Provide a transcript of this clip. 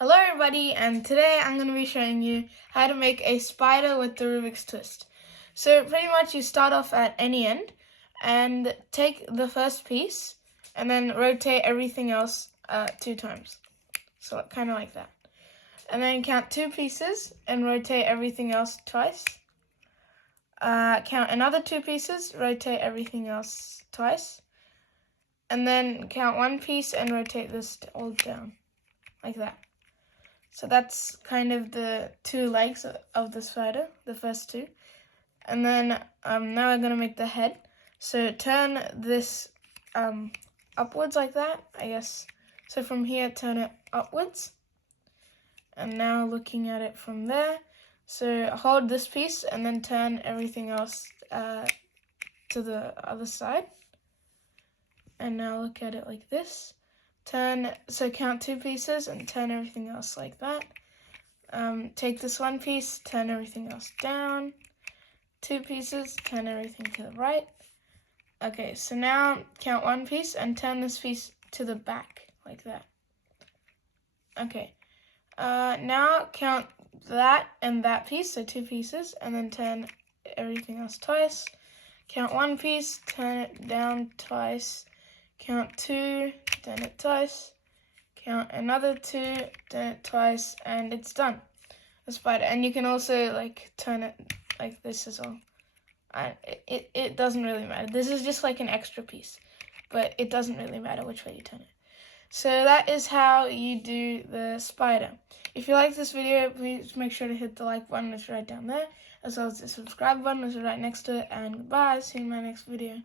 Hello everybody, and today I'm going to be showing you how to make a spider with the Rubik's Twist. So pretty much you start off at any end and take the first piece and then rotate everything else 2 times. So kind of like that. And then count 2 pieces and rotate everything else twice. Count another 2 pieces, rotate everything else twice. And then count 1 piece and rotate this all down, like that. So that's kind of the 2 legs of the spider, the first 2. And then now I'm going to make the head. So turn this upwards like that, I guess. So from here, turn it upwards. And now looking at it from there. So hold this piece and then turn everything else to the other side. And now look at it like this. So count 2 pieces and turn everything else like that. Take this 1 piece, turn everything else down. 2 pieces, turn everything to the right. Okay, so now count 1 piece and turn this piece to the back, like that. Okay, now count that and that piece, so 2 pieces, and then turn everything else twice. Count 1 piece, turn it down twice. Count 2, turn it twice. Count another 2, turn it twice, and it's done. A spider. And you can also turn it like this as well. It doesn't really matter. This is just like an extra piece, but it doesn't really matter which way you turn it. So that is how you do the spider. If you like this video, please make sure to hit the like button, which is right down there, as well as the subscribe button, which is right next to it. And goodbye. See you in my next video.